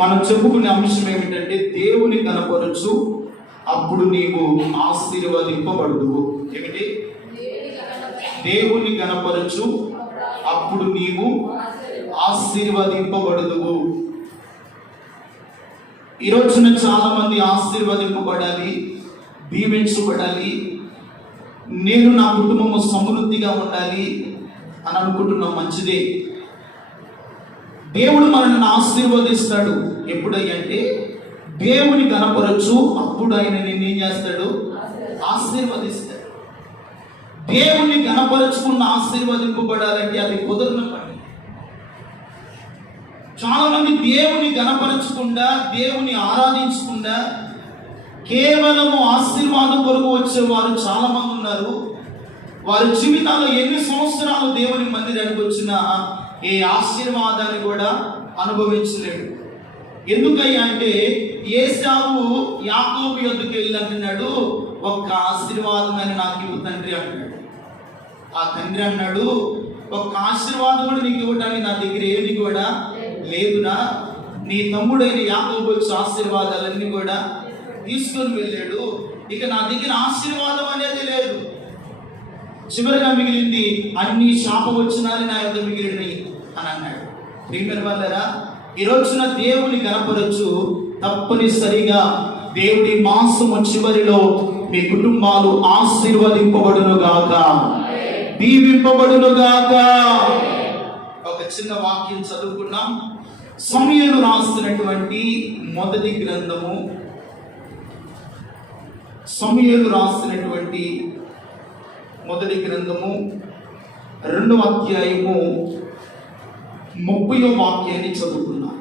మనం చెప్పుకునే అంశం ఏమిటంటే దేవుని కనపరచు అప్పుడు నీవు ఆశీర్వదింపబడుదువు. ఏమిటి? దేవుని కనపరచు అప్పుడు నీవు ఆశీర్వదింపబడుదువు. ఈ రోజున చాలా మంది ఆశీర్వదింపబడాలి, దీవించబడాలి, నేను నా కుటుంబము సమృద్ధిగా ఉండాలి అని అనుకుంటున్నాం. మంచిదే. దేవుడు మనల్ని ఆశీర్వదిస్తాడు ఎప్పుడంటే దేవుని కనపరచు అప్పుడు ఆయన నిన్ను ఏం చేస్తాడు? ఆశీర్వదిస్తాడు. దేవుని కనపరచుకున్న ఆశీర్వదింపబడాలంటే అది కుదరని పని. చాలా మంది దేవుని కనపరచకుండా, దేవుని ఆరాధించకుండా కేవలము ఆశీర్వాదం కొరకు వచ్చేవారు చాలా మంది ఉన్నారు. వారి జీవితాల్లో ఎన్ని సంవత్సరాలు దేవుని మందిరానికి వచ్చినా ఏ ఆశీర్వాదాన్ని కూడా అనుభవించలేడు. ఎందుకయ్యా అంటే ఏశావు యాకోబు యొద్దకు వెళ్ళి అంటున్నాడు, ఒక్క ఆశీర్వాదమైన నాకు ఇవ్వు తండ్రి అంటున్నాడు. ఆ తండ్రి అన్నాడు, ఒక్క ఆశీర్వాదం కూడా నీకు ఇవ్వడానికి నా దగ్గర ఏది కూడా లేదునా. నీ తమ్ముడైన యాకోబు వచ్చి ఆశీర్వాదాలన్నీ కూడా తీసుకొని వెళ్ళాడు, ఇక నా దగ్గర ఆశీర్వాదం అనేది లేదు. చివరిగా మిగిలింది అన్ని శాపం వచ్చినారని నా యొక్క మిగిలినవి అని అన్నాడు. ప్రియమైన వాళ్ళరా, ఈ రోజున దేవుని కనపరచు తప్పనిసరిగా దేవుడి మాసము చివరిలో మీ కుటుంబాలు ఆశీర్వదింపబడును గాక, దీవింపబడును గాక. ఒక చిన్న వాక్యం చదువుకున్నాం. సమూయేలు రాసినటువంటి మొదటి గ్రంథము, సమూయేలు రాసినటువంటి మొదటి గ్రంథము 2వ అధ్యాయము 30వ వాక్యాన్ని చదువుకున్నాం.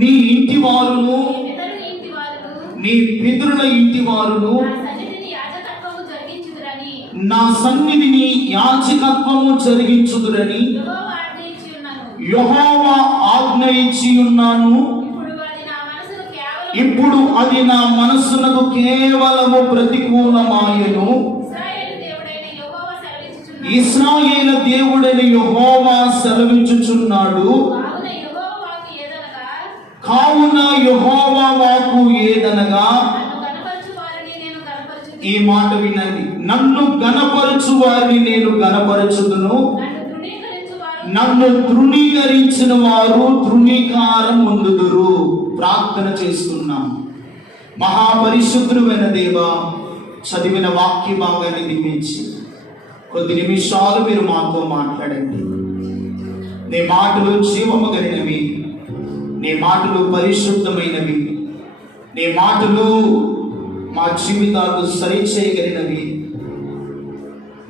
నీ ఇంటి వారును నీ పితరుల ఇంటి వారును నా సన్నిధిని యాజకత్వము జరిగించుదురని యెహోవా ఆజ్ఞ ఇచ్చి ఉన్నాను. ఇప్పుడు అది నా మనస్సునకు కేవలము ప్రతికూలమాయను. ఇశ్రాయేలు దేవుడైన యెహోవా సెలవించుచున్నాడు. కావున యెహోవా వాక్కు ఏదనగా, ఈ మాట వినండి, నన్ను గణపరచు వారిని నేను గణపరచుదును, నన్ను తృణీకరించిన వారు తృణీకారం పొందుదురు. ప్రార్థన చేసుకున్నాం. మహాపరిశుద్ధుడైన దేవా, చదివిన వాక్య భాగాన్ని దీవించి కొద్ది నిమిషాలు మీరు మాతో మాట్లాడండి. నీ మాటలు జీవము కలిగినవి, నీ మాటలు పరిశుద్ధమైనవి, నీ మాటలు మా జీవితాలు సరిచేయగలిగినవి.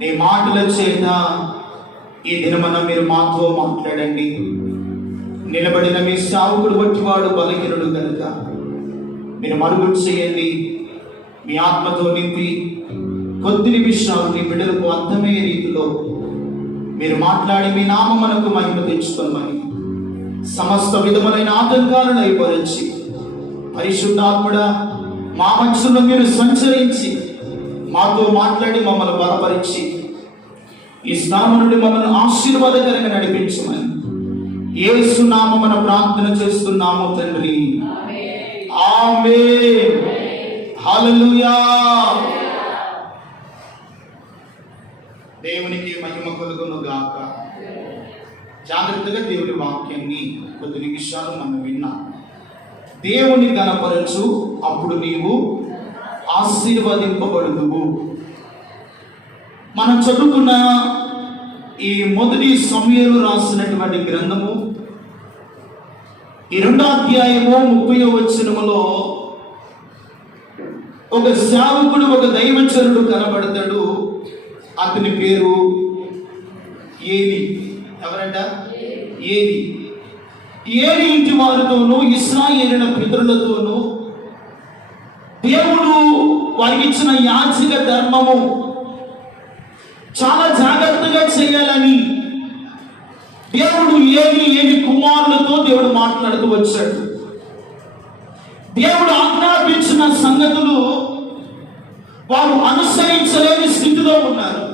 నీ మాటల చేత ఈ దినమన మీరు మాతో మాట్లాడండి. నిలబడిన మీ సేవకుడు వట్టివాడు బలహీనుడు కనుక మీరు మరుగు చేయండి. మీ ఆత్మతో నింపి కొద్ది నిమిషాలు నీ బిడ్డలకు అర్థమయ్యే రీతిలో మీరు మాట్లాడి మీ నామమునకు మహిమ తెచ్చుకోమని, సమస్త విధములైన ఆటంకాలను అయిపరించి పరిశుద్ధాత్ముడా మా మధ్యలో మీరు సంచరించి మాతో మాట్లాడి మమ్మల్ని బలపరిచి ఈ స్థానం నుండి మమ్మల్ని ఆశీర్వాదకరంగా నడిపించమని యేసు నామమున ప్రార్థన చేస్తున్నాము తండ్రి. ఆమేన్. హల్లెలూయా. దేవునికి మహిమ కలుగును గాక. జాగ్రత్తగా దేవుని వాక్యాన్ని కొద్ది నిమిషాలు మనం విన్నాం. దేవుని కనపరచు అప్పుడు నీవు ఆశీర్వదింపబడుదువు. మనం చదువుకున్న ఈ మొదటి సమూయేలు రాసినటువంటి గ్రంథము ఈ 2వ అధ్యాయము 30వ వచనములో ఒక సేవకుడు, ఒక దైవచరుడు కనబడతాడు. అతని పేరు ఏలి. ఎవరంట? ఏలి. ఏలి ఇంటి వారితోనూ ఇశ్రాయేలుల పితరులతోనూ దేవుడు వారికి ఇచ్చిన యాజక ధర్మము చాలా జాగ్రత్తగా చేయాలని దేవుడు ఏలి కుమారులతో దేవుడు మాట్లాడుతూ వచ్చాడు. దేవుడు ఆజ్ఞాపించిన సంగతులు వారు అనుసరించలేని స్థితిలో ఉన్నారు.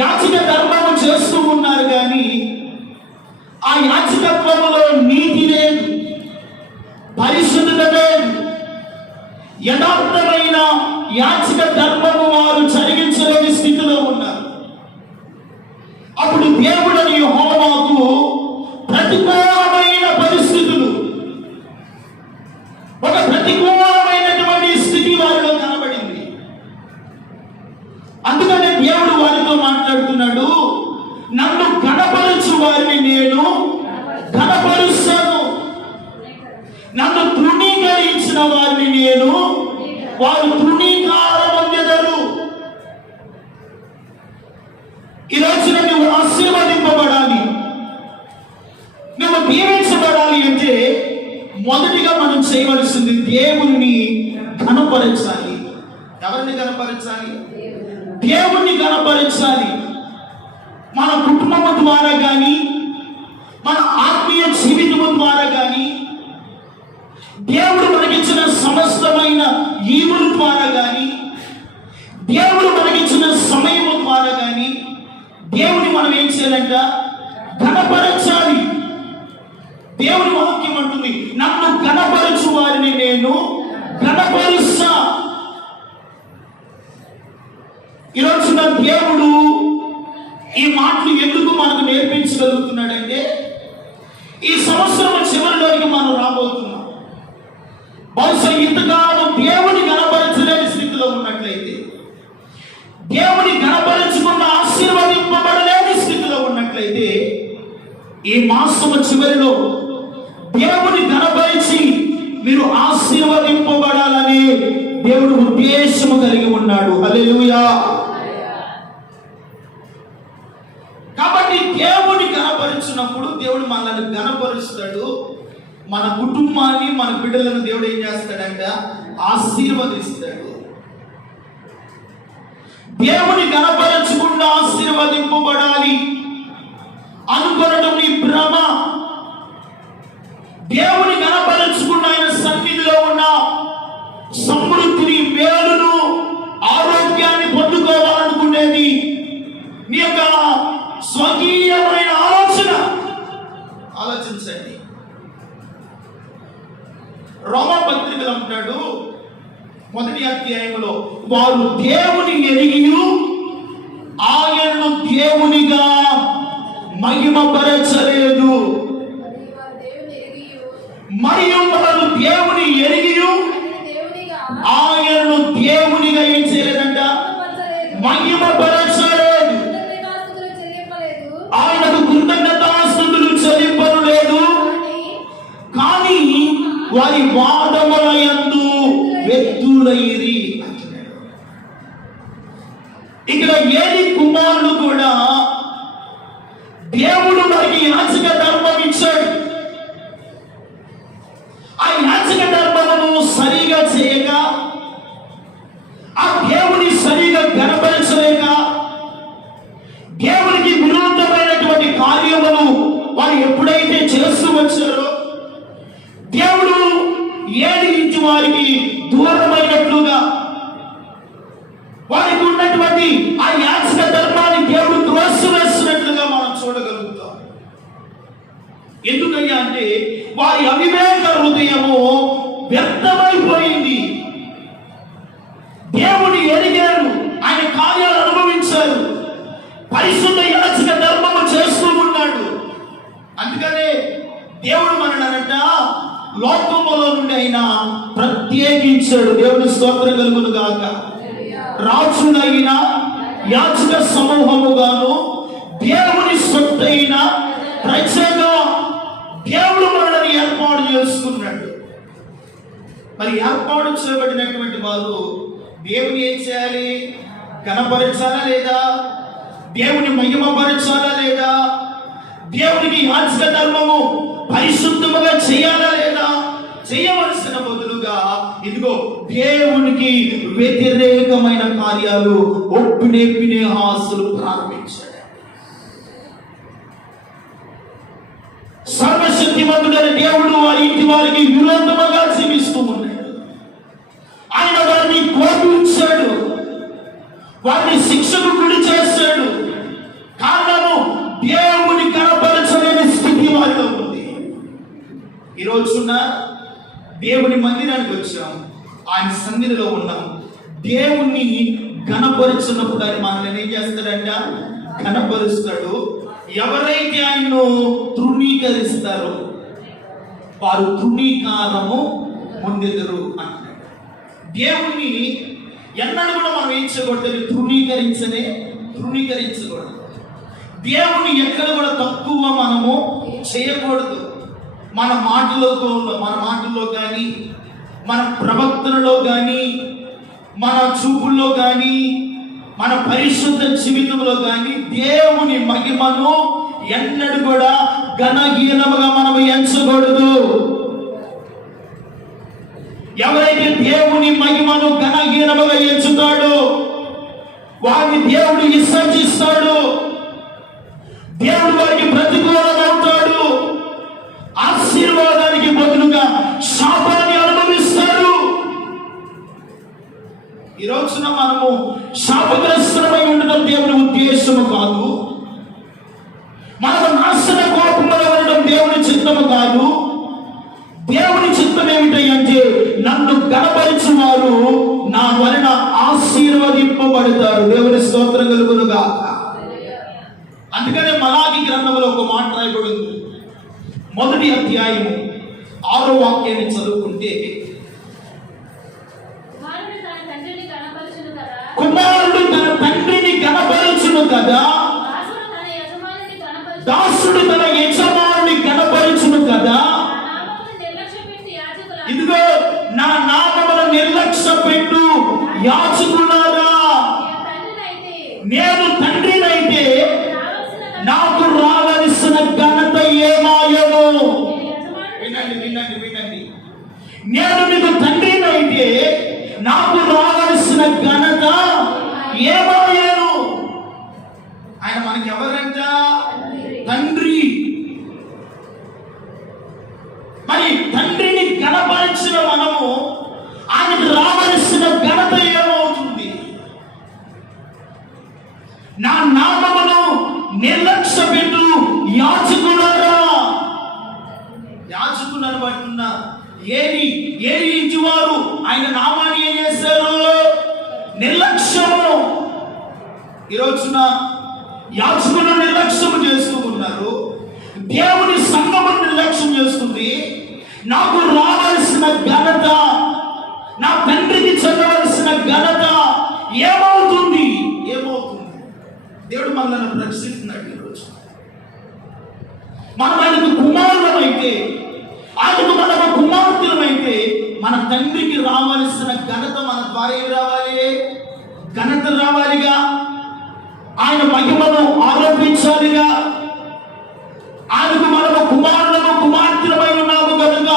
యాజక ధర్మము చేస్తూ ఉన్నారు, కానీ ఆ యాజకత్వములో నీతి లేదు, పరిశుద్ధత లేదు, యథార్థమైన యాజక ధర్మము వారు జరిగించలేని స్థితిలో ఉన్నారు. అప్పుడు దేవుడని యెహోవాకు ప్రతికూలమైన పరిస్థితులు, ఒక ప్రతికూలమైనటువంటి స్థితి వారిలో కనబడింది. అందుకనే దేవుడు వారితో మాట్లాడుతున్నాడు, నన్ను ఘనపరచు వారిని నేను ఘనపరుస్తాను, నన్ను తృణీకరించిన వారిని నేను వారు తృణీకారం పొందెదరు. ఈ రోజున నువ్వు ఆశీర్వదింపబడాలి, నువ్వు దీవించబడాలి అంటే మొదటిగా మనం చేయవలసింది దేవుణ్ణి ఘనపరచాలి. ఎవరిని ఘనపరచాలి? దేవుణ్ణి ఘనపరచాలి. మన కుటుంబం ద్వారా కానీ, మన ఆత్మీయ జీవితము ద్వారా కానీ, దేవుడు మనకిచ్చిన సమస్తమైన ఈవుల ద్వారా కానీ, దేవుడు మనకిచ్చిన సమయము ద్వారా కానీ దేవుని మనం ఏం చేయాలంట? ఘనపరచాలి. దేవుని వాక్యం అంటుంది, నన్ను ఘనపరచు వారిని నేను ఘనపరుస్తా. ఈరోజు నా దేవుడు ఈ మాటలు ఎందుకు మనకు నేర్పించగలుగుతున్నాడంటే, ఈ సంవత్సరం చివరిలోకి మనం రాబోతున్నాం. బహుశా ఇంతకాలం దేవుని ఘనపరచలేని స్థితిలో ఉన్నట్లయితే, దేవుని ఘనపరచుకున్న ఆశీర్వదింపబడలేని స్థితిలో ఉన్నట్లయితే, ఈ మాసము చివరిలో దేవుని ఘనపరిచి మీరు ఆశీర్వదింపబడాలని దేవుడు ఉద్దేశము కలిగి ఉన్నాడు. హల్లెలూయా. కాబట్టి దేవుని ఘనపరిచినప్పుడు దేవుడు మనల్ని ఘనపరుస్తాడు. మన కుటుంబాన్ని, మన బిడ్డలను దేవుడు ఏం చేస్తాడంట? ఆశీర్వదిస్తాడు. దేవుని ఘనపరచకుండా ఆశీర్వదింపబడాలి అనుకొనడం నీ భ్రమ. దేవుని ఘనపరచకుండా ఆయన సన్నిధిలో ఉన్న సమృద్ధిని, మేలును, ఆరోగ్యాన్ని పొందుకోవాలనుకునేది నీ యొక్క స్వకీయమైన ఆలోచన. ఆలోచించండి. రోమా పత్రికలో ఉంటాడు, 1వ అధ్యాయంలో, వారు దేవుని ఎరిగియు ఆయనను దేవునిగా మహిమపరచలేదు. మరియు వారు దేవుని ఎరిగియు ఆయనను దేవునిగా ఏం చేయలేదంట? మహిమపరచలేదు. ఆయనకు కృతజ్ఞతాస్తుతులు చెల్లింపలేదు. కానీ వారి వాదముల యందు వ్యక్తులైరి. ఇక్కడ ఏలి కుమారుడు కూడా దేవుడు మనకి యాజక ధర్మం ఇచ్చాడు. ఆ యాజక ధర్మమును సరిగా చేయక, ఆ దేవుని సరిగా ఘనపరచలేక, దేవునికి విరుద్ధమైనటువంటి కార్యములు వారు ఎప్పుడైతే చేస్తూ వచ్చారో, దేవుడు ఏలి ఇంటి వారికి దూరమైనట్లుగా, వారికి ఉన్నటువంటి ఆ యాజక ధర్మాన్ని దేవుడు త్రోసివేస్తున్నట్లుగా మనం చూడగలుగుతాం. ఎందుకయ్యా అంటే వారి అవివేక హృదయము వ్యర్థమైపోయింది. దేవుని ఎరిగారు, ఆయన కార్యాలు అనుభవించారు, పరిశుద్ధ యాజక ధర్మము చేస్తూ ఉన్నాడు. అందుకనే దేవుడు మననంట లోకములో నుండి ఆయన ప్రత్యేకించాడు. దేవుని స్తోత్రం కలుగును గాక. రాజులైన యాజక సమూహముగాను, దేవుని సొత్తైన ప్రజగా దేవుడు మనల్ని ఏర్పాటు చేసుకున్నాడు. మరి ఏర్పాటు చేయబడినటువంటి వారు దేవుని ఏం చేయాలి? ఘనపరచాలా లేదా? దేవుని మహిమపరచాలా లేదా? దేవునికి యాజక ధర్మము పరిశుద్ధముగా చేయాలా లేదా? చేయవలసిన బదులుగా ఇదిగో దేవునికి వ్యతిరేకమైన కార్యాలు, ఒప్పినే ఫినెహాసులు ప్రారంభించాడు. సర్వశక్తిమంతుడైన దేవుడు వారి ఇంటి వారికి విరోధముగా జీవిస్తూ ఉన్నాడు. ఆయన వారిని కోపించాడు, వారిని శిక్షకు గురి చేశాడు. కారణము దేవుని కనపరచలేని స్థితి రోజున దేవుని మందిరానికి వచ్చాం, ఆయన సన్నిధిలో ఉన్నాం. దేవుణ్ణి ఘనపరుచున్నప్పుడు ఆయన మనల్ని ఏం చేస్తాడంట? ఘనపరుస్తాడు. ఎవరైతే ఆయన్ను తృణీకరిస్తారో వారు తృణీకారము పొందెదరు అంటాడు. దేవుణ్ణి ఎన్నడూ కూడా మనం ఏం చేయకూడదు? తృణీకరించకూడదు. దేవుని ఎక్కడ కూడా తక్కువ మనము చేయకూడదు. మన మాటల్లో కానీ, మన ప్రవక్తలలో కానీ, మన చూపుల్లో కానీ, మన పరిశుద్ధ జీవితంలో కానీ దేవుని మహిమను ఎన్నడూ కూడా ఘనహీనముగా మనం ఎంచకూడదు. ఎవరైతే దేవుని మహిమను ఘనహీనముగా ఎంచుతాడో వారిని దేవుడు విసర్జిస్తాడు. దేవుడు వారికి ప్రతికూలమవుతాడు. ఆశీర్వాదానికి బదులుగా శాపాన్ని అనుభవిస్తాడు. ఈ రోజున మనము శాపగ్రస్తమై ఉండడం దేవుని ఉద్దేశము కాదు. మనము నాశన కోపంలో ఉండడం దేవుని చిత్తము కాదు. దేవుని చిత్తం ఏమిటంటే నన్ను గణపరిచిన వారు నా వలన ఆశీర్వదింపబడతారు. దేవుని స్తోత్రం కలుగునుగా. అందుకనే మలాకి గ్రంథంలో ఒక మాట రాయబడింది. 1వ అధ్యాయము 6వ వాక్యాన్ని చదువుకుంటే, కుమారుడు తన తండ్రిని గణపరచును కదా, దాసుడు తన యజమానుని గణపరచును కదా. ఇదిగో నా నామమును నిర్లక్ష్య పెట్టు యాజకులారా, నేను తండ్రినైతే నాకు రావలసిన ఘనత ఏమాయను. వినండి. నేను మీకు తండ్రినైతే నాకు రావలసిన ఘనత ఏమాయను. ఆయన మనకి ఎవరంట? తండ్రి. మరి తండ్రిని ఘనపరిచిన మనము ఆయనకు రావలసిన ఘనత ఏమవుతుంది? నా నామమును నిర్లక్ష్య పెట్టు యాజకులారా. యాజకులు అనబడుతున్న ఏలి ఇంటి వారు ఆయన నామాన్ని ఏం చేశారు? నిర్లక్ష్యము. ఈ రోజున యాజకులు నిర్లక్ష్యము చేస్తూ ఉన్నారు. దేవుని సంఘమును నిర్లక్ష్యం చేస్తుంది. నాకు రావాల్సిన ఘనత, నా తండ్రికి చెందవలసిన ఘనత ఏమవుతుంది? దేవుడు మనల్ని ప్రశ్నిస్తున్నాడు. ఈరోజు మనం ఆయనకు కుమారులమైతే, ఆయనకు మనకు కుమార్తెలమైతే మన తండ్రికి రావాల్సిన ఘనత మన ద్వారా ఏమి రావాలి? ఘనత రావాలిగా. ఆయన మహిమను ఆరోపించాలిగా. ఆయనకు మనము కుమారులను కుమార్తెలమై ఉన్నాము కనుక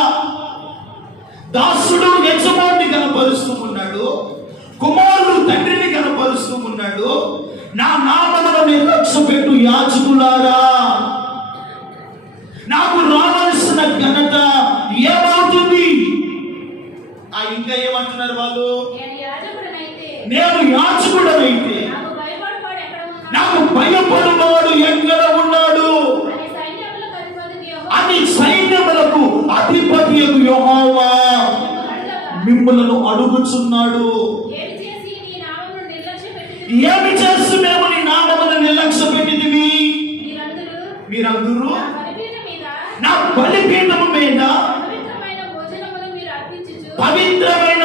దాసుడు యజమానిని కనపరుస్తూ ఉన్నాడు, కుమారుడు తండ్రిని కనపరుస్తూ ఉన్నాడు. నా నామమును నిర్లక్ష్య పెట్టు యాజకులారా, నాకు రావాల్సిన ఘనత ఏమవుతుంది? ఇంకా ఏమంటున్నారు వాళ్ళు? నేను యాజకుడనైతే నాకు భయపడువాడు ఎక్కడ ఉన్నాడు అని సైన్యములకు అధిపతియగు యెహోవా మిమ్ములను అడుగుచున్నాడు. ఏమి చేసి మేము నీ నామమును నిర్లక్ష్య పెట్టితివి? మీరందరూ నా బలిపీఠము మీద పవిత్రమైన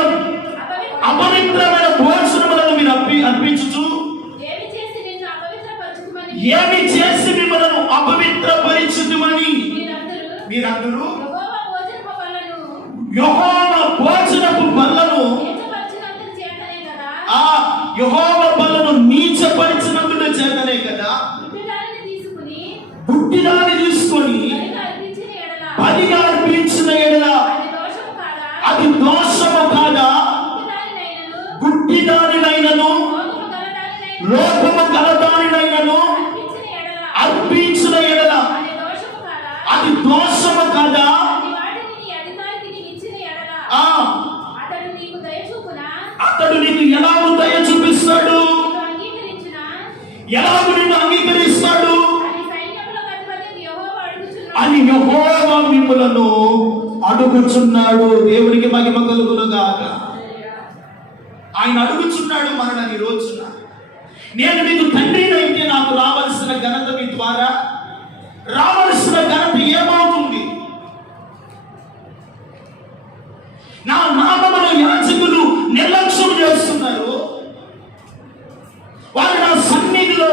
అపవిత్రమైన భోజనములను మీరు అర్పించుచు, ఏమి చేసి మిమ్మల్ని అపవిత్రపరిచుదుమని మీరందరూ యెహోవా భోజనపు బల్లను యెహోవా బల్లను నీచపరిచినందున చేతనే కదా. గుడ్డిదాన్ని తీసుకొని బలిగా అర్పించిన ఎడల అది దోషము కాదా? గుడ్డిదానినైనను లోపము గలదానినైనను అర్పించిన ఎడల అది దోషము కాదా? అతడు నీకు ఎలాగూ దయ చూపిస్తాడు, ఎలాగూ నిన్ను అంగీకరిస్తాడు అని యెహోవా మిమ్ములను అడుగుచున్నాడు. దేవునికి మహిమ కలుగును గాక. ఆయన అడుగుచున్నాడు మనల్ని ఈ రోజున, నేను మీకు తండ్రినైతే నాకు రావలసిన ఘనత మీ ద్వారా రావలసిన ఘనత ఏమవుతుంది? నా నామమును యాజకులు నిర్లక్ష్యం చేస్తున్నారు. వారు నా సన్నిధిలో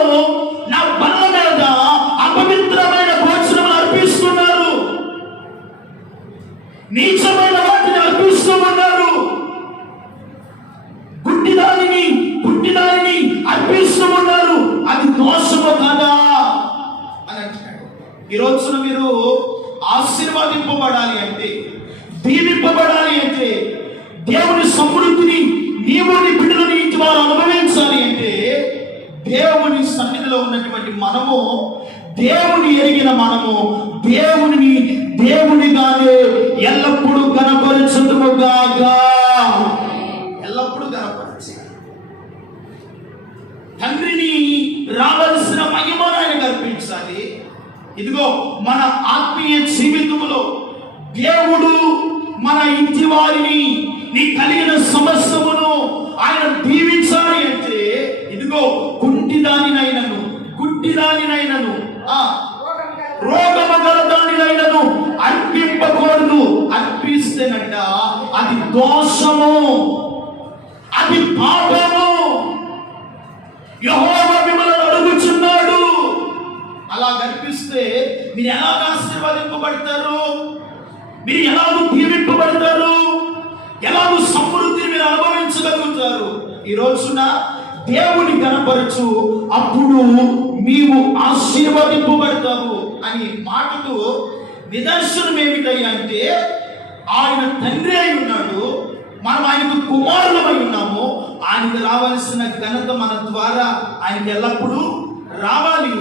నా బల్ల మీద అపవిత్రమైన భోజనం అర్పిస్తున్నారు, నీచమైన వాటిని అర్పిస్తూ ఉన్నారు, పుట్టిదానిని అర్పిస్తూ ఉన్నారు. అది దోషము కదా అని అంటున్నాడు. ఈ రోజున మీరు ఆశీర్వాదింపబడాలి అంటే, దీవింపబడాలి అంటే, దేవుని సమృద్ధిని నీవు నీ బిడ్డలు నీ ఇంటి వారు అనుభవించాలి అంటే, దేవుని సన్నిధిలో ఉన్నటువంటి మనము, దేవుని ఎరిగిన మనము దేవునిగానే ఎల్లప్పుడూ కనపరచుదుముగాక. ఎల్లప్పుడూ కనపరచాలి. తండ్రిని రావలసిన మహిమను ఆయన అర్పించాలి. ఇదిగో మన ఆత్మీయ జీవితంలో దేవుడు మన ఇంటి వారిని, నీ కలిగిన సమస్తమును ఆయన దీవించాలి అంటే, ఇదిగో కుంటిదానినైనను గుడ్డిదానినైనను రోగము గలదానినైనను అర్పింపకూడదు. అర్పిస్తేనంట అది దోషము, అది పాపము. యెహోవా మిమ్మల్ని అడుగుచున్నాడు. అలా కనిపిస్తే మీరు ఎలా ఆశీర్వదింపబడతారు? మీరు ఎలాగూ దీవింపబడతారు? ఎలాగూ సమృద్ధిని మీరు అనుభవించగలుగుతారు? ఈ రోజున దేవుని కనపరచు, అప్పుడు నీవు ఆశీర్వదింపబడతావు అని మాటకు నిదర్శనం ఏమిటయ్యా అంటే, ఆయన తండ్రి అయి ఉన్నాడు, మనం ఆయనకు కుమారులమై ఉన్నాము. ఆయనకు రావాల్సిన ఘనత మన ద్వారా ఆయనకు ఎల్లప్పుడూ రావాలి.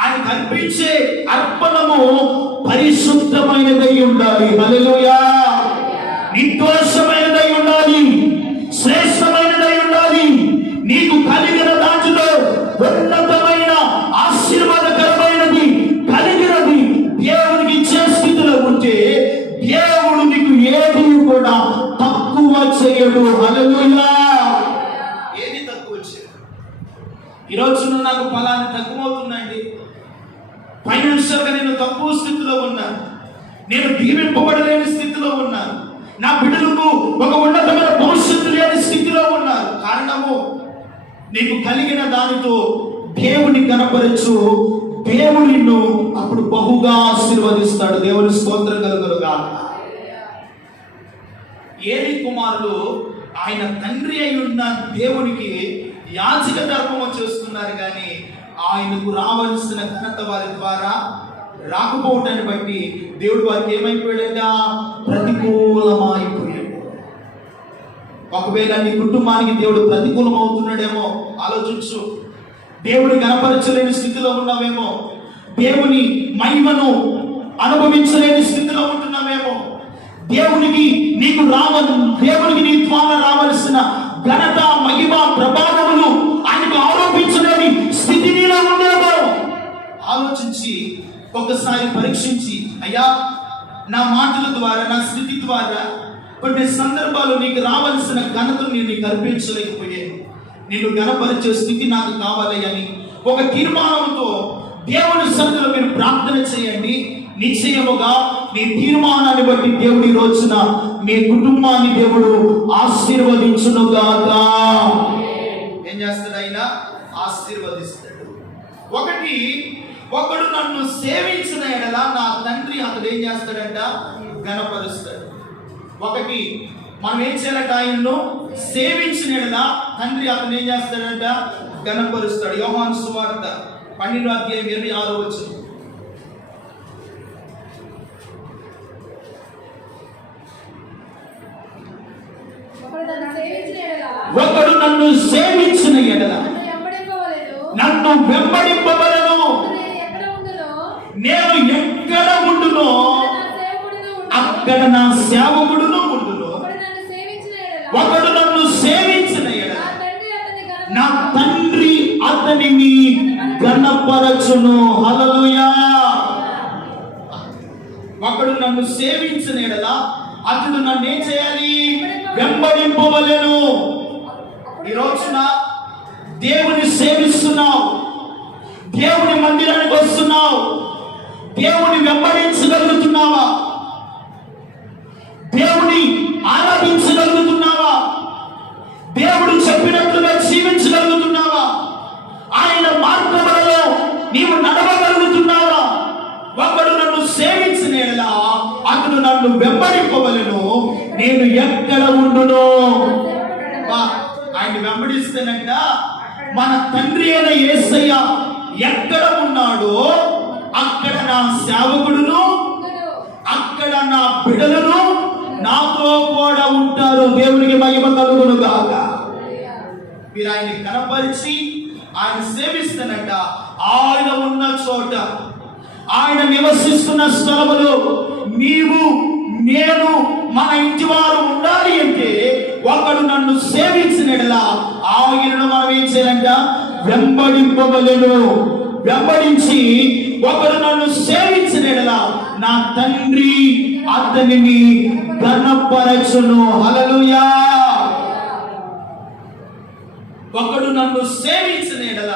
ఆయన కల్పించే అర్పణము పరిశుద్ధమైనదై ఉండాలి. హల్లెలూయా. నిర్దోషమైనదై ఉండాలి, శ్రేష్టమైనదై ఉండాలి. నీకు కలిగిన దాంట్లో ఉన్నతమైన ఆశీర్వాదకరమైనది కలిగినది దేవునికి ఇచ్చే స్థితిలో ఉంటే, దేవుడు నీకు ఏది కూడా తక్కువ చేయడు. హల్లెలూయా. ఏది తక్కువ చేయడు. ఈరోజు నాకు ఫలాన్ని తక్కువవుతుందండి, ఫైనాన్షియల్గా నేను తక్కువ స్థితిలో ఉన్నాను, నేను దీవింపబడలేని స్థితిలో ఉన్నాను, నా బిడ్డలకు ఒక ఉన్నతమైన భవిష్యత్తు లేని స్థితిలో ఉన్నారు. కారణము, నీకు కలిగిన దానితో దేవుని కనపరచు. దేవుడు నిన్ను అప్పుడు బహుగా ఆశీర్వదిస్తాడు. దేవుని స్తోత్రం కలుగునుగా. ఏలి కుమారులు ఆయన తండ్రి అయి ఉన్న దేవునికి యాజక ధర్మం చేస్తున్నారు, కానీ ఆయనకు రావాల్సిన ఘనత వారి ద్వారా రాకపోవటాన్ని బట్టి దేవుడు వారికి ఏమైపోయాడంట? ప్రతికూలమైపోయాడు. ఒకవేళ నీ కుటుంబానికి దేవుడు ప్రతికూలం అవుతున్నాడేమో ఆలోచించు. దేవుని కనపరచలేని స్థితిలో ఉన్నావేమో, దేవుని మహిమను అనుభవించలేని స్థితిలో ఉంటున్నావేమో, దేవునికి నీ ద్వారా రావాల్సిన ఘనత, మహిమ, ప్రభావములు ఆయనకు ఆరోపించలేని స్థితి నీలో ఉందేమో. ఆలోచించి ఒకసారి పరీక్షించి, అయ్యా నా మాటల ద్వారా, నా స్థితి ద్వారా కొన్ని సందర్భాలు నీకు రావాల్సిన ఘనతను నేను నీకు అర్పించలేకపోయాను, నిన్ను గణపరిచే స్థితి నాకు కావాలి అని ఒక తీర్మానంతో దేవుని సన్నిధిలో మీరు ప్రార్థన చేయండి. నిశ్చయముగా నీ తీర్మానాన్ని బట్టి దేవుడి రోజున మీ కుటుంబాన్ని దేవుడు ఆశీర్వదించునుగాక. ఏం చేస్తాడు ఆయన? ఆశీర్వదిస్తాడు. ఒకడు నన్ను సేవించిన ఎడల నా తండ్రి అతడు ఏం చేస్తాడంట? గణపరుస్తాడు. మనం ఏం చేయాలంట? ఆయన్ను సేవించిన ఎడల తండ్రి అతను ఏం చేస్తాడంట? గణపరుస్తాడు. యోహాను సువార్త 12:26. ఒకడు నన్ను సేవించిన ఎడల నన్ను వెంబడింపవలెను. నేను ఎక్కడ ఉండునో అక్కడ నా సేవకుడును ఉండును. ఒకడు నన్ను సేవించిన ఎడల నా తండ్రి అతనిని గణపరచును. హల్లెలూయా. ఒకడు నన్ను సేవించిన యెడల అతడు నన్ను ఏం చేయాలి? వెంబడింపవలెను. ఈ రోజున దేవుని సేవిస్తున్నావు, దేవుని మందిరానికి వస్తున్నావు, దేవుని వెంబడించగలుగుతున్నావా? దేవుని ఆరాధించగలుగుతున్నావా? దేవుడు చెప్పినట్లుగా జీవించగలుగుతున్నావా? ఆయన మార్గములలో నీవు నడవగలుగుతున్నావా? ఒకడు నన్ను సేవించిన యెడల అతడు నన్ను వెంబడింపవలెను, నేను ఎక్కడ ఉండును. ఆయన వెంబడిస్తేనంట మన తండ్రి అయిన యేసయ్య ఎక్కడ ఉన్నాడో అక్కడ నా సేవకుడును, అక్కడ నా బిడ్డలను నాతో కూడా ఉంటారు. దేవునికి మహిమ కలుగును గాక. మీరు ఆయన్ని కనపరిచి ఆయన సేవిస్తానంట ఆయన ఉన్న చోట, ఆయన నివసిస్తున్న స్థలములో నీవు నేను మన ఇంటి వారు ఉండాలి అంటే ఒకడు నన్ను సేవించిన యెడల ఆయనను మనం ఏం చేయాలంట? వెంబడింపవలెను. వెంబడించి ఒకడు నన్ను సేవించిన యెడల నా తండ్రి అతనిని ఘనపరచును. హల్లెలూయా. ఒకడు నన్ను సేవించిన యెడల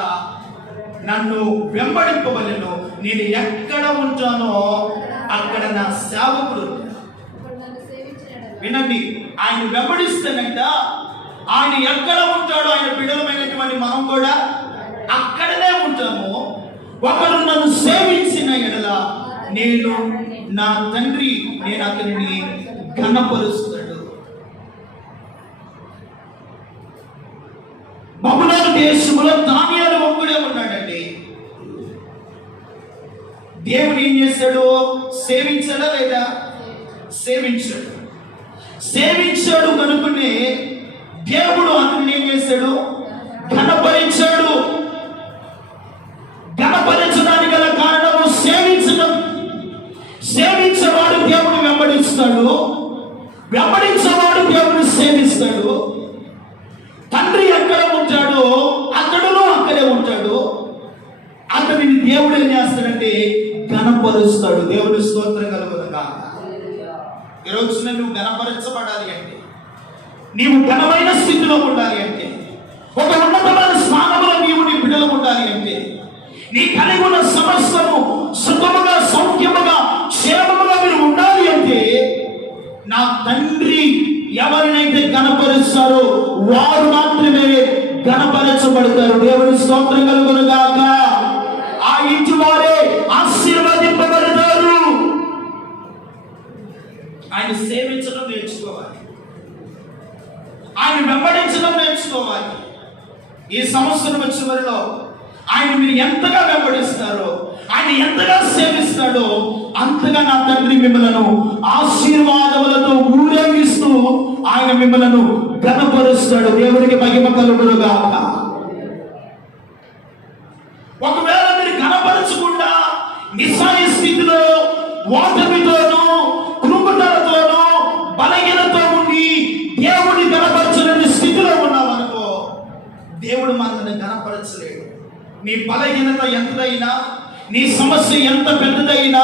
నన్ను వెంబడింపవలెను, నేను ఎక్కడ ఉంటానో అక్కడ నా సేవకుడు. వినండి, ఆయన వెంబడిస్తానంట ఆయన ఎక్కడ ఉంటాడో ఆయన బిడ్డలమైనటువంటి మనం కూడా అక్కడనే ఉంటాము. ఒకడు నన్ను సేవించిన యెడల నేను నా తండ్రి నేను అతనిని ఘనపరుస్తాడు. బబులోను దేశంలో దానియేలు ఒక్కడే ఉన్నాడండి. దేవుడు ఏం చేశాడు? సేవించాడా లేదా? సేవించాడు. సేవించాడు కనుకనే దేవుడు అతన్ని ఏం చేశాడు? ఘనపరిచాడు. ఘనపరచడానికి గల కారణము సేవించడం. సేవించేవాడు దేవుడు వెంబడిస్తాడు, వెంబడించేవాడు దేవుడు సేవిస్తాడు. తండ్రి ఎక్కడ ఉంటాడో అతడును అక్కడే ఉంటాడు. అతనిని దేవుడు ఏం చేస్తాడంటే ఘనపరుస్తాడు. దేవుడి స్తోత్రం కలుగును గాక. ఈ రోజున నువ్వు ఘనపరచబడాలి అంటే, నీవు ఘనమైన స్థితిలో ఉండాలి అంటే, ఒక ఉన్నతమైన స్థానంలో నీవు నీ బిడ్డలు ఉండాలి అంటే, నీ కలిగి ఉన్న సమస్తము సుఖముగా సౌఖ్యముగా క్షేమముగా మీరు ఉండాలి అంటే, నా తండ్రి ఎవరినైతే ఘనపరుస్తారో వారు మాత్రమే ఘనపరచబడతారు. దేవుని స్తోత్రం కలుగును గాక. ఆ ఇంటి వారే ఆశీర్వదింపబడతారు. ఆయన సేవించడం నేర్చుకోవాలి, ఆయన వెంబడించడం నేర్చుకోవాలి. ఈ సంవత్సరం చివరిలో ఆయన మీరు ఎంతగా వెంబడిస్తారో, ఆయన ఎంతగా సేవిస్తాడో అంతగా నా తండ్రి మిమ్మలను ఆశీర్వాదములతో ఊరేగిస్తూ ఆయన మిమ్మలను ఘనపరుస్తాడు. దేవునికి మహిమ కలుగును గాక. ఒకవేళ మీరు ఘనపరచకుండా నిస్సాయ స్థితిలో ఓటమితోనూ కృంగుదలతోనూ బలహీనతో ఉండి దేవుని ఘనపరచలేని స్థితిలో ఉన్నామనుకో, దేవుడు మనల్ని ఘనపరచలేడు. నీ బలహీనత ఎంతదైనా, నీ సమస్య ఎంత పెద్దదైనా,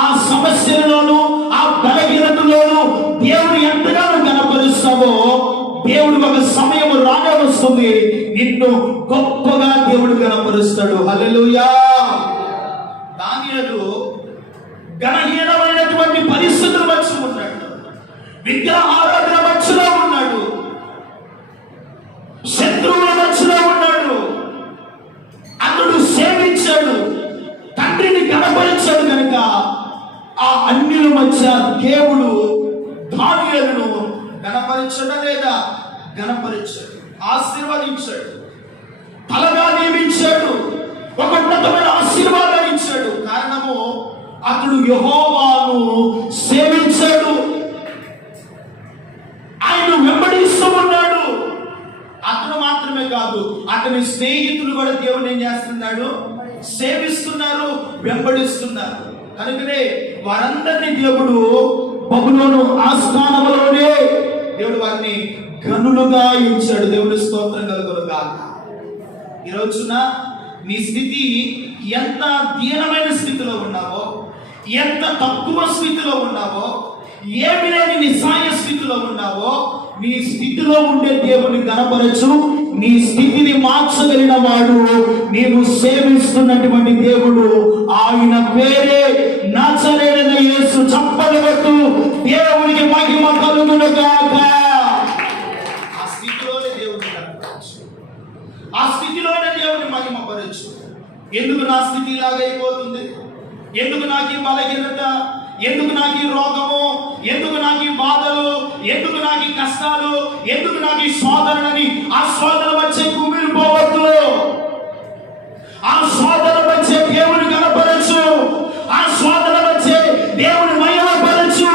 ఆ సమస్యలోను ఆ బలహీనతలోను దేవుడు ఎంతగానో ఘనపరుస్తావో, దేవుడు ఒక సమయం రానే వస్తుంది నిన్ను గొప్పగా దేవుడు ఘనపరుస్తాడు. హల్లెలూయా. దానియేలు ఘనహీనమైనటువంటి పరిస్థితుల మధ్య ఉన్నాడు, విగ్రహారాధన మధ్యలో ఉన్నాడు, శత్రువుల మధ్యలో ఉన్నాడు. అతడు సేవించాడు, తండ్రిని ఘనపరిచాడు కనుక ఆ అన్యుల మధ్య దేవుడు దానియేలును ఘనపరిచడా లేదా? ఘనపరిచాడు, ఆశీర్వదించాడు, తలగా నియమించాడు, ఒక ఉన్నతమైన ఆశీర్వాదాన్ని ఇచ్చాడు. కారణము అతడు యెహోవాను సేవించాడు, ఆయన వెంబడిస్తూ ఉన్నాడు. అతను మాత్రమే కాదు, అతని స్నేహితులు కూడా దేవుని ఏం చేస్తున్నాడు? సేవిస్తున్నారు, వెంబడిస్తున్నారు. కనుకనే వారందరినీ దేవుడు బబులోను ఆస్థానంలోనే దేవుడు వారిని ఘనులుగా ఇచ్చాడు. దేవుడి స్తోత్రం కలుగును గాక. ఈ రోజున నీ స్థితి ఎంత దీనమైన స్థితిలో ఉన్నావో, ఎంత తక్కువ స్థితిలో ఉన్నావో, ఏమి లేని నిస్సాయ స్థితిలో ఉన్నావో, నీ స్థితిలో ఉండే దేవుని కనపరచు. నీ స్థితిని మార్చగలిగిన వాడు నీవు సేవిస్తున్నటువంటి దేవుడు. ఆయన పేరే నజరేయుడైన యేసు. చప్పట్లు కొట్టు, దేవునికి మహిమ కలుగును గాక. ఆ స్థితిలోనే దేవుని కనపరచు, ఆ స్థితిలోనే దేవుని మహిమపరచు. ఎందుకు నా స్థితి ఇలాగైపోతుంది? ఎందుకు నాకు ఈ బలహీనత? ఎందుకు నాకు ఈ రోగము? ఎందుకు నాకు ఈ బాధలు? ఎందుకు నాకు ఈ కష్టాలు? ఎందుకు నాకు ఈ శోధనలని? ఆ శోధన వచ్చే కుమిలిపోవద్దు. ఆ శోధన వచ్చే దేవుని కనపరచు. ఆ శోధన వచ్చే దేవుని మహిమపరచు.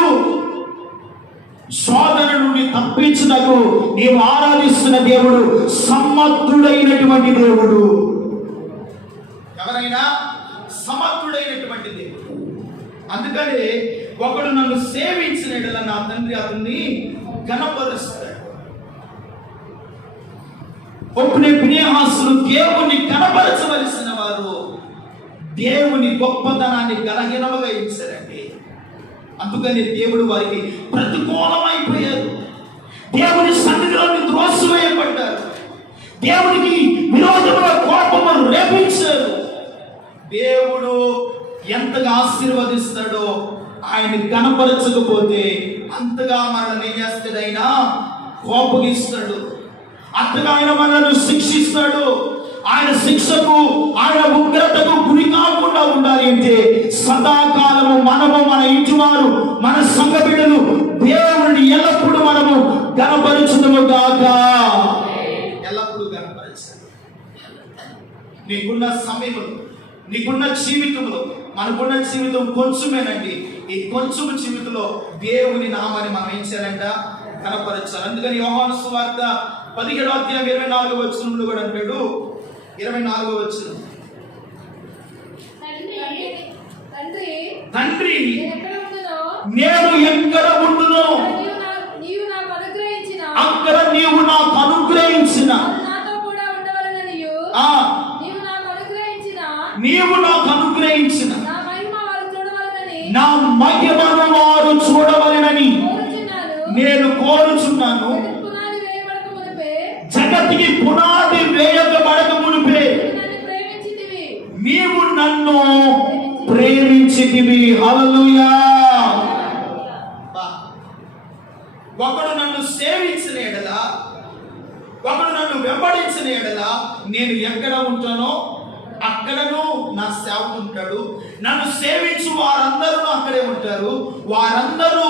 శోధన నుండి తప్పించుటకు నీవు ఆరాధిస్తున్న దేవుడు సమర్థుడైనటువంటి దేవుడు. ఎవరైనా సమర్థుడైనటువంటి దేవుడు. అందుకని ఒకడు నన్ను సేవించిన యెడల నా తండ్రి అతన్ని కనపరుస్తాడు. ఒప్పునే ఫినెహాసులు దేవుని కనపరచవలసిన వారు దేవుని గొప్పతనాన్ని గలహీనముగా ఇచ్చారండి. అందుకని దేవుడు వారికి ప్రతికూలమైపోయారు. దేవుని సన్నిధిలోని త్రోసివేయబడ్డారు. దేవునికి విరోధముగా కోపము రేపించారు. దేవుడు ఎంతగా ఆశీర్వదిస్తాడో ఆయన కనపరచకపోతే అంతగా మనల్ని ఏం చేస్తాడు? ఆయన కోపగిస్తాడు. అంతగా ఆయన మనల్ని శిక్షిస్తాడు. ఆయన శిక్షకు, ఆయన ఉగ్రతకు గురి కాకుండా ఉండాలి అంటే సదాకాలము మనము, మన ఇంటి వారు, మన సంఘ బిడ్డలు దేవుడిని ఎల్లప్పుడూ మనము కనపరచుదుము గాక. ఎల్లప్పుడూ కనపరచాలి. నీకున్న సమయంలో, నీకున్న జీవితంలో, మనకున్న జీవితం కొంచెమేనండి. ఈ కొంచెం జీవితంలో దేవుని నామాన్ని మనం ఏం చేయాలంట? కనపరచాలి. అందుకని యోహాను సువార్త 17వ అధ్యాయం 24వ వచనంలో కూడా అంటాడు. 24వ వచనం, తండ్రి నేను ఎక్కడ ఉండునో అక్కడ నీవు నాకు అనుగ్రహించిన, నీవు నాకు అనుగ్రహించిన నా మహిమను వారు చూడవలెనని నేను కోరుచున్నాను. జగతికి పునాది వేయబడక మునిపే నీవు నన్ను ప్రేమించితివి. హల్లెలూయా. ఒకడు నన్ను సేవించిన యెడల, ఒకడు నన్ను వెంబడించిన యెడల నేను ఎక్కడ ఉంటానో అక్కడను నా సేవకుడు ఉంటాడు. నన్ను సేవించు వారందరూ అక్కడే ఉంటారు. వారందరూ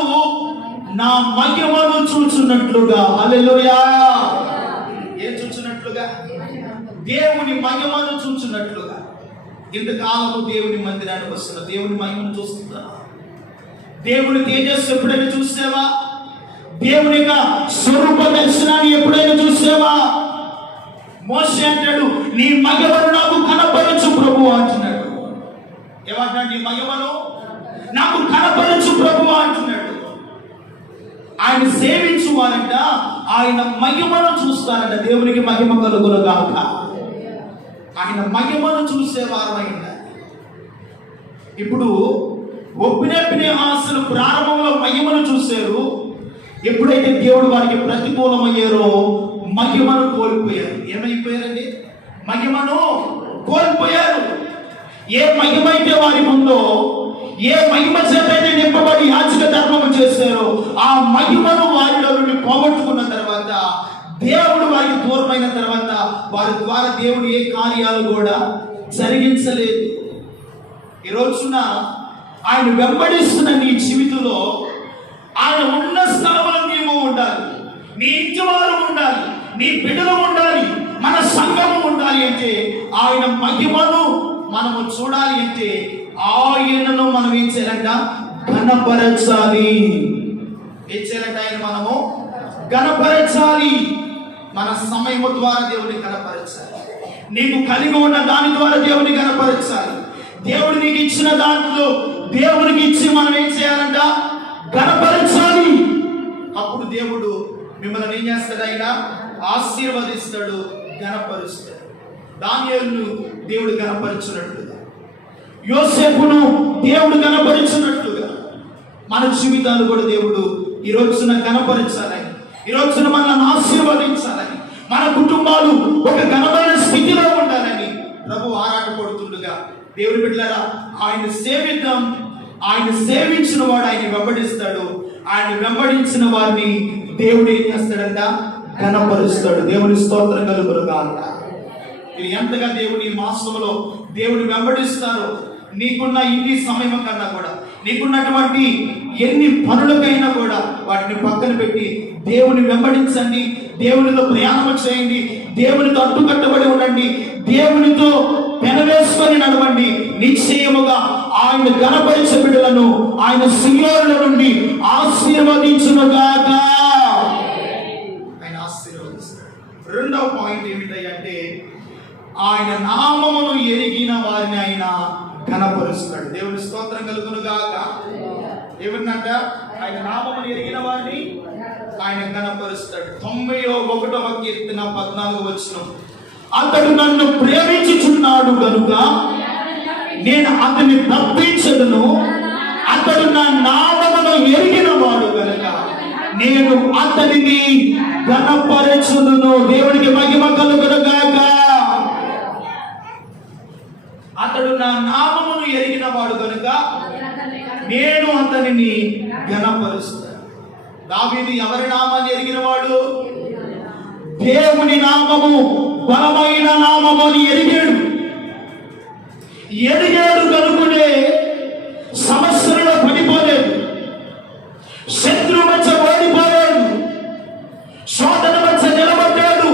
నా మహిమను చూచున్నట్లుగా. హల్లెలూయా. ఏం చూచున్నట్లుగా? దేవుని మహిమను చూచున్నట్లుగా. ఇంతకాలము దేవుని మందిరానికి వస్తున్నా, దేవుని మహిమను చూస్తున్నా. దేవుని తేజస్సు ఎప్పుడైనా చూసావా? దేవుని యొక్క స్వరూప దర్శనాన్ని ఎప్పుడైనా చూసావా? మోషే అంటాడు, నీ మహిమను నాకు కనపరచు ప్రభు అంటున్నాడు. ఏమంటాడు? నీ మహిమను నాకు కనపరచు ప్రభు అంటున్నాడు. ఆయన సేవించు వారంట ఆయన మహిమను చూస్తారంట. దేవునికి మహిమ కలుగును గాక. ఆయన మహిమను చూసేవారమైంద. ఇప్పుడు ఫినెహాసులు ప్రారంభంలో మహిమను చూశారు. ఎప్పుడైతే దేవుడు వారికి ప్రతికూలమయ్యారో మహిమను కోల్పోయారు. ఏమైపోయారండి? మహిమను కోల్పోయారు. ఏ మహిమ అయితే వారి ముందో, ఏ మహిమ చేతైతే నింపబడి యాజక ధర్మము చేశారో ఆ మహిమను వారిలో నుండి పోగొట్టుకున్న తర్వాత, దేవుడు వారికి దూరమైన తర్వాత వారి ద్వారా దేవుడు ఏ కార్యాలు కూడా జరిగించలేదు. ఈ రోజున ఆయన వెంబడిస్తున్న నీ జీవితంలో ఆయన ఉన్న స్థలంలో నీవు ఉండాలి, నీ ఇంటి వారు ఉండాలి, నీ బిడ్డలు ఉండాలి, మన సంఘము ఉండాలి అంటే ఆయన మహిమను మనము చూడాలి అంటే ఆయనను మనం ఏం చేయాలంట? ఘనపరచాలి. ఏం చేయాలంట? ఆయన మనము ఘనపరచాలి. మన సమయము ద్వారా దేవుని ఘనపరచాలి. నీకు కలిగి ఉన్న దాని ద్వారా దేవుని ఘనపరచాలి. దేవుడు నీకు ఇచ్చిన దాంట్లో దేవునికి ఇచ్చి మనం ఏం చేయాలంట? ఘనపరచాలి. అప్పుడు దేవుడు మిమ్మల్ని ఏం చేస్తాడు? ఆయన ఆశీర్వదిస్తాడు, ఘనపరుస్తాడు. దానియేలును దేవుడు ఘనపరచున్నట్లుగా, యోసేపును దేవుడు కనపరిచినట్లుగా మన జీవితాలు కూడా దేవుడు ఈ రోజున కనపరించాలని, ఈ రోజున మనల్ని ఆశీర్వదించాలని, మన కుటుంబాలు ఒక ఘనమైన స్థితిలో ఉండాలని ప్రభు ఆరాటపడుతుండగా దేవుని బిడ్డలారా ఆయన సేవిద్దాం. ఆయన సేవించిన వాడు ఆయన వెంబడిస్తాడు. ఆయన వెంబడించిన వారిని దేవుడు ఏం చేస్తాడంట? ఘనపరుస్తాడు. దేవుని స్తోత్రం కలుగునుగాక. మీరు ఎంతగా దేవుని మాసంలో దేవుని వెంబడిస్తారో, నీకున్న ఇన్ని సమయం కన్నా కూడా, నీకున్నటువంటి ఎన్ని పనులకైనా కూడా వాటిని పక్కన పెట్టి దేవుని వెంబడించండి. దేవునితో ప్రయాణం చేయండి. దేవునితో అడ్డుకట్టబడి ఉండండి. దేవునితో పెనవేసుకొని నడవండి. నిశ్చయముగా ఆయన ఘనపరిచే బిడ్డలను ఆయన సియోనుల నుండి ఆశీర్వదించునుగాక. ఆయన ఆశీర్వదిస్తాడు. రెండవ పాయింట్ ఏమిటంటే ఆయన నామమును ఎరిగిన వారిని ఆయన ఘనపరుస్తాడు. దేవుని స్తోత్రం కలుగునుగాక. ఏమన్నంట? ఆయన నామమును ఎరిగిన వారిని ఆయన ఘనపరుస్తాడు. 91వ కీర్తన 14వ వచనం, అతడు నన్ను ప్రేమించుచున్నాడు గనుక నేను అతన్ని తప్పించదును, అతడు నా నామమును ఎరిగిన వాడు గనుక నేను అతనిని ఘనపరచుదును. దేవునికి మహిమ కలుగునుగాక. అతడు నా నామమును ఎరిగిన వాడు గనుక నేను అతనిని ఘనపరుస్తాను. దావీదు ఎవరి నామాన్ని ఎరిగిన వాడు? దేవుని నామము బలమైన నామము అని ఎరిగాడు కనుకునే సమస్యలలో పడిపోలేదు, శత్రు మధ్య ఓడిపోయాడు, శోధన మధ్య నిలబడ్డాడు.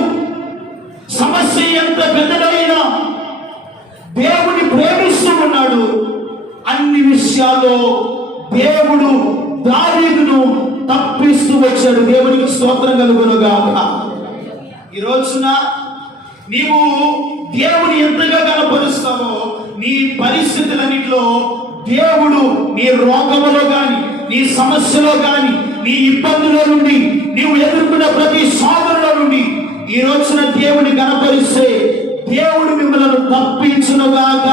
సమస్య ఎంత పెద్దదైనా దేవుని ప్రేమిస్తూ ఉన్నాడు. అన్ని విషయాల్లో దేవుడు దావీదును తప్పిస్తూ వచ్చాడు. దేవునికి స్తోత్రం కలుగునుగాక. ఈ రోజున నీవు దేవుని ఎంతగా కనపరుస్తావో నీ పరిస్థితులన్నింటిలో దేవుడు నీ రోగములో గాని, నీ సమస్యలో గాని, నీ ఇబ్బందుల నుండి, నీవు ఎదుర్కొన్న ప్రతి సాధనలో నుండి ఈ రోజున దేవుని కనపరిస్తే దేవుడు మిమ్మల్ని తప్పించునుగాక.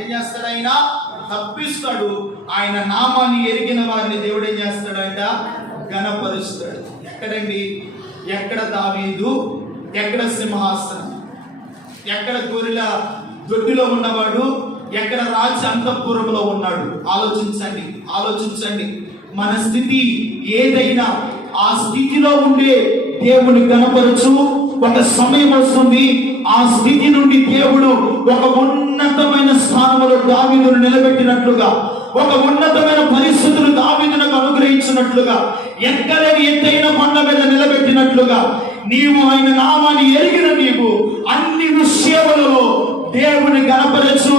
ఏం చేస్తాడు? ఆయన తప్పిస్తాడు. ఆయన నామాన్ని ఎరిగిన వారిని దేవుడు ఏం చేస్తాడంట? ఘనపరుస్తాడు. ఎక్కడండి? ఎక్కడ దావీదు? ఎక్కడ సింహాసనం? ఎక్కడ గొర్రెల దొడ్డిలో ఉన్నవాడు? ఎక్కడ రాజ అంతఃపురంలో ఉన్నాడు? ఆలోచించండి. మన స్థితి ఏదైనా ఆ స్థితిలో ఉండే దేవుని ఘనపరచు. ఒక సమయం వస్తుంది, ఆ స్థితి నుండి దేవుడు ఒక ఉన్నతమైన స్థానంలో దావీదును నిలబెట్టినట్లుగా, ఒక ఉన్నతమైన పరిస్థితులు దావీదునకు అనుగ్రహించినట్లుగా, ఎక్కలేని ఎత్తైన కొండ మీద నిలబెట్టినట్లుగా, నీవు ఆయన నామాన్ని ఎరిగిన నీవు అన్ని విషయాలలో దేవుని ఘనపరచు.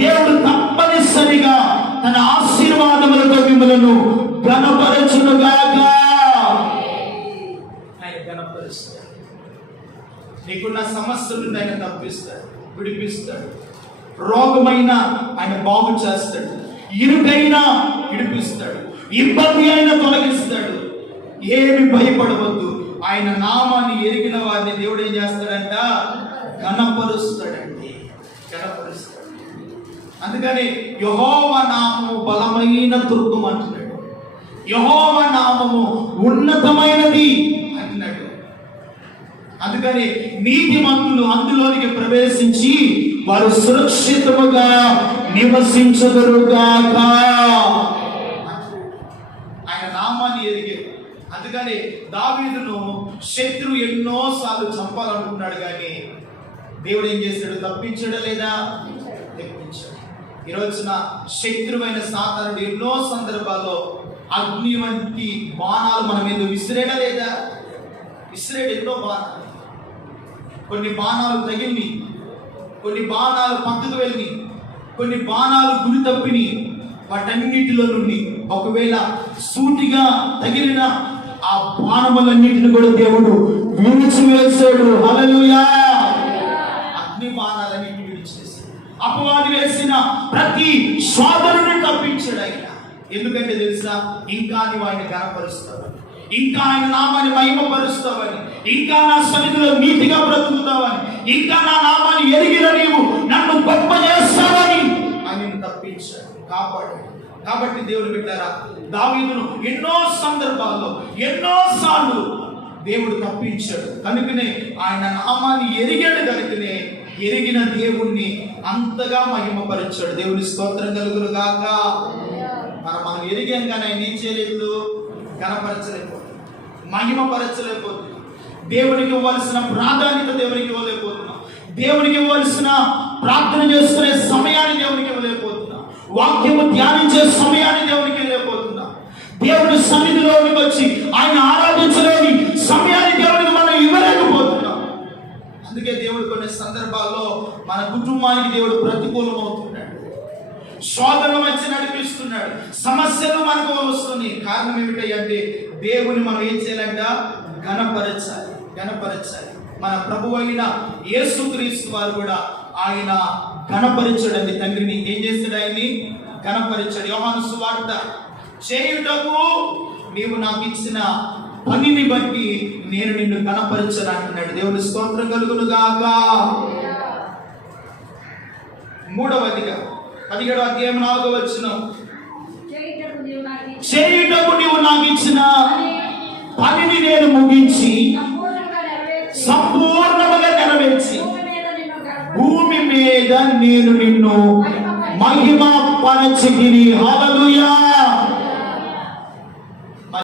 దేవుడు తప్పనిసరిగా తన ఆశీర్వాదములతో మిమ్మలను ఘనపరచునుగాక. ఆయన ఘనపరుస్తాడు. నీకున్న సమస్యల నుండి ఆయన తప్పిస్తాడు, విడిపిస్తాడు. రోగమైన ఆయన బాగు చేస్తాడు, ఇరుకైనా విడిపిస్తాడు, ఇబ్బంది అయినా తొలగిస్తాడు. ఏమి భయపడవద్దు. ఆయన నామాన్ని ఎరిగిన వారిని దేవుడు ఏం చేస్తాడంట? ఘనపరుస్తాడండి. అందుకని యెహోవా నామము బలమైన దుర్గం అంటున్నాడు. యెహోవా నామము ఉన్నతమైనది అంటున్నాడు. అందుకని నీతిమంతులు అందులోనికి ప్రవేశించి వారు సురక్షితముగా నివసించదురుగాక. ఆయన నామాన్ని ఎరిగారు. అందుకని దావీదును శత్రువు ఎన్నోసార్లు చంపాలనుకున్నాడు, కానీ దేవుడు ఏం చేశాడు? తప్పించడం లేదా? తెప్పించాడు. ఈ రోజున శత్రువైన సాతానుడు ఎన్నో సందర్భాల్లో అగ్ని వంటి బాణాలు మన మీద విసిరేయడం లేదా? విసిరేడు ఎన్నో బాణాలు. కొన్ని బాణాలు తగిలిని, కొన్ని బాణాలు పక్కకు వెళ్ళి, కొన్ని బాణాలు గురి తప్పిని. వాటన్నిటిలో నుండి ఒకవేళ సూటిగా తగిలిన ఆ బాణములన్నిటిని కూడా దేవుడు విడిచివేశాడు. హల్లెలూయా. అగ్ని బాణాలన్నిటిని విడిచివేశాడు. అపవాది వేసిన ప్రతి శోధనని తప్పించాడు ఆయన. ఎందుకంటే తెలుసా? ఇంకా నీవు ఆయన ఘనపరుస్తావు, ఇంకా ఆయన నామాన్ని మహిమపరుస్తావని, ఇంకా నా సన్నిధిలో నీతిగా బ్రతుకుతావని, ఇంకా నా నామాన్ని ఎరిగిన నీవు నన్ను గొప్ప చేస్తావని ఆయన తప్పించాడు, కాపాడు. కాబట్టి దేవుడు బిడ్డారా, దావీదును ఎన్నో సందర్భాల్లో ఎన్నోసార్లు దేవుడు తప్పించాడు. కనుకనే ఆయన నామాన్ని ఎరిగాడు. కనుకనే ఎరిగిన దేవుణ్ణి అంతగా మహిమపరిచాడు. దేవుని స్తోత్రం కలుగును గాక. మనం ఎరిగాం కానీ ఆయన ఏం చేయలేదు, కనపరచలేకపోతున్నాం, మహిమపరచలేకపోతున్నాం. దేవునికి ఇవ్వాల్సిన ప్రాధాన్యత దేవునికి ఇవ్వలేకపోతున్నాం. దేవునికి ఇవ్వాల్సిన ప్రార్థన చేసుకునే సమయాన్ని దేవునికి ఇవ్వలేకపోతున్నాం. వాక్యము ధ్యానించే సమయాన్ని దేవునికి ఇవ్వలేకపోతున్నాం. దేవుడి సన్నిధిలోనికి వచ్చి ఆయన ఆరాధించలేని సమయాన్ని దేవునికి మనం ఇవ్వలేకపోతున్నాం. అందుకే దేవుడు కొన్ని సందర్భాల్లో మన కుటుంబానికి దేవుడు ప్రతికూలం అవుతున్నాడు, శోధనల మధ్య నడిపిస్తున్నాడు, సమస్యలు మనకు వస్తున్నాయి. కారణం ఏమిటంటే దేవుని మనం ఏం చేయాలంట, ఘనపరచాలి. మన ప్రభువు అయిన యేసుక్రీస్తు వారు కూడా ఆయన ఘనపరచడండి. తండ్రిని ఏం చేస్తాడు, ఆయన్ని ఘనపరచాడు. యోహాను సువార్త, చేయుటకు నీవు నాకు ఇచ్చిన పనిని బట్టి నేను నిన్ను ఘనపరచను అంటున్నాడు. దేవుని స్తోత్రం కలుగును గాక. 3వ 17వ అధ్యాయం 4వ వచనం, చేయుటకు నీవు నాకు ఇచ్చిన పనిని నేను ముగించి సంపూర్ణముగా నెరవేర్చి భూమి మీద నేను నిన్ను మహిమ పరచితిని. హల్లెలూయా.